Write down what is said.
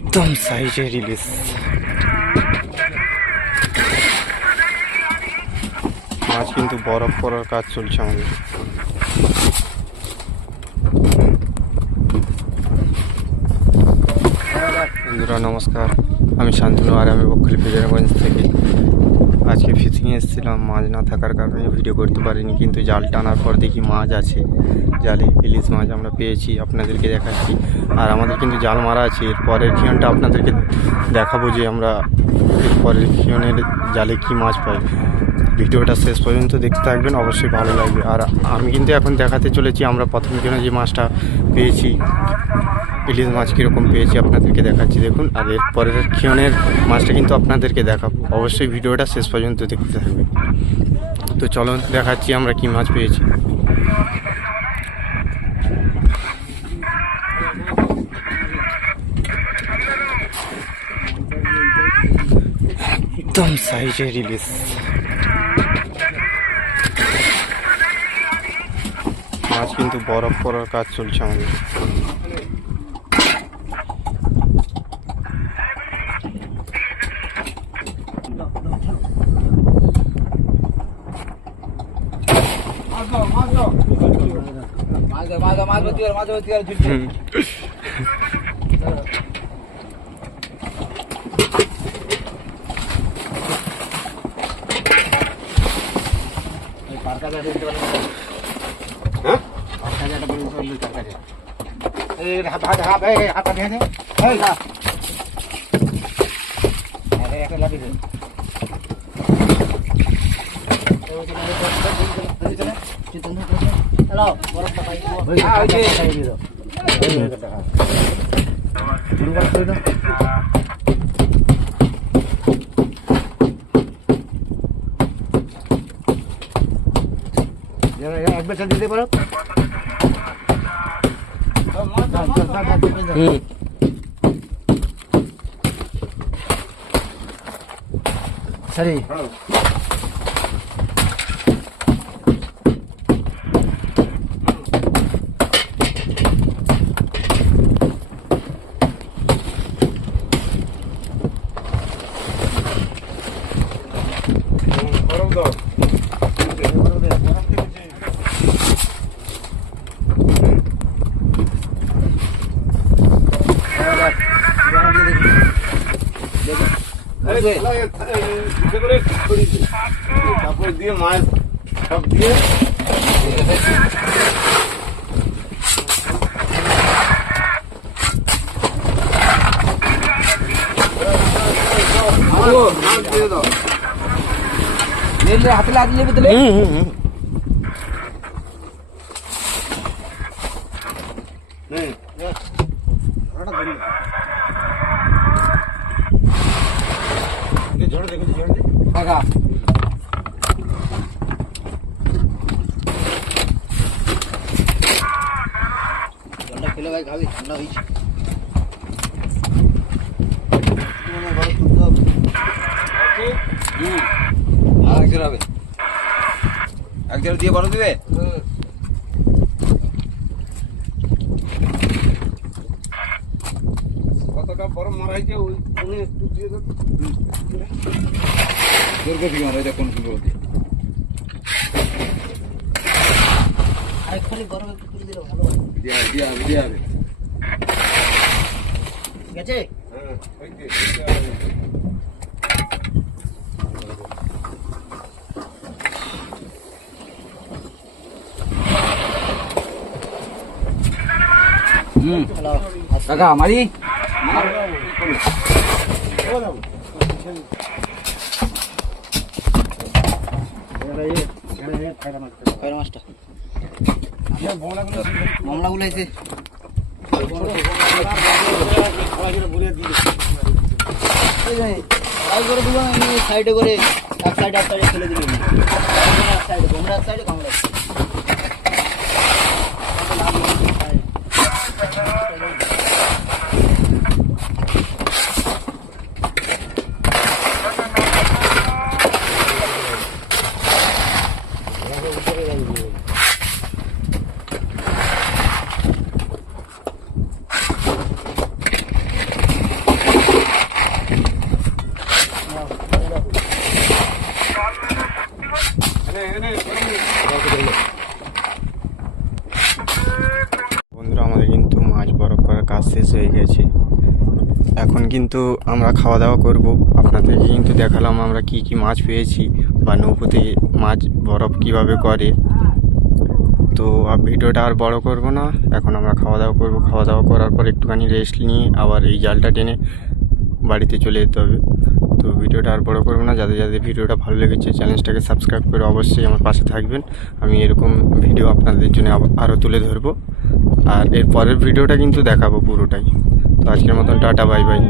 একদম সাইজে রিলিজ। মাছ কিন্তু বরফ করার কাজ চলছে আমাদের। বন্ধুরা নমস্কার, আমি শান্তনু আর আমি বকখালি ফিজারগঞ্জ থেকে। আজকে ফিশিংয়ে এসেছিলাম, মাছ না থাকার কারণে ভিডিও করতে পারিনি, কিন্তু জাল টানার পর দেখি মাছ আছে জালে। ইলিশ মাছ আমরা পেয়েছি, আপনাদেরকে দেখাচ্ছি। আর আমাদের কিন্তু জাল মারা আছে। এর পরের ক্ষণটা আপনাদেরকে দেখাবো যে আমরা এর পরের ক্ষণের জালে কি মাছ পাই। ভিডিওটা শেষ পর্যন্ত দেখতে থাকবেন, অবশ্যই ভালো লাগবে। আর আমি কিন্তু এখন দেখাতে চলেছি আমরা প্রথম ক্ষণে যে মাছটা পেয়েছি, ইলিশ মাছ কীরকম পেয়েছি আপনাদেরকে দেখাচ্ছি, দেখুন। আর এর পরের ক্ষণের মাছটা কিন্তু আপনাদেরকে দেখাবো, অবশ্যই ভিডিওটা শেষ পর্যন্ত দেখতে থাকবে। তো চলো দেখাচ্ছি আমরা কি মাছ পেয়েছি। একদম সাইজে রিলিজ। মাছ কিন্তু বরফ করার কাজ চলছে আমাদের। একবার চল দিতে পারো। সরি দিয়ে মাছ সব দিয়ে হাতে লাগিয়ে দিলে খেলে ভাই খাবি, ঠান্ডা হয়েছে। আর একজন হবে, একজন দিয়ে বড় দিবে। কতটা বড় মারা হয়েছে ওই একটু দিয়ে দেবো। জোর করে দিকে মারা হয়েছে কোন সুন্দর আরেকখানি গরম একটু করে দিলে ভালো হয়। দিয়া হবে ঠিক আছে। হ্যাঁ হইছে কাকা মারি মাছটা মামলাগুলো এসে সাইডে করে এক সাইডে ফেলে দিবি, এক সাইডে ঘোমরা, এক সাইডে কামড়া। মাছ বরফ করার কাজ শেষ হয়ে গেছে। এখন কিন্তু আমরা খাওয়া দাওয়া করব। আপনাদেরকে কিন্তু দেখালাম আমরা কি কি মাছ পেয়েছি বা নৌকোতে মাছ বরফ কিভাবে করে। তো ভিডিওটা আর বড় করব না, এখন আমরা খাওয়া দাওয়া করব। খাওয়া দাওয়া করার পর একটুখানি রেস্ট নিয়ে আবার এই জালটা টেনে বাড়িতে চলে যেতে হবে। তো ভিডিওটা আর বড় করবো না। যাদের যাদের ভিডিওটা ভালো লেগেছে চ্যানেলটাকে সাবস্ক্রাইব করে অবশ্যই আমার পাশে থাকবেন। আমি এরকম ভিডিও আপনাদের জন্য আরও তুলে ধরবো, আর এর পরের ভিডিওটা কিন্তু দেখাবো পুরোটাই। তো আজকের মতন টাটা, বাই বাই।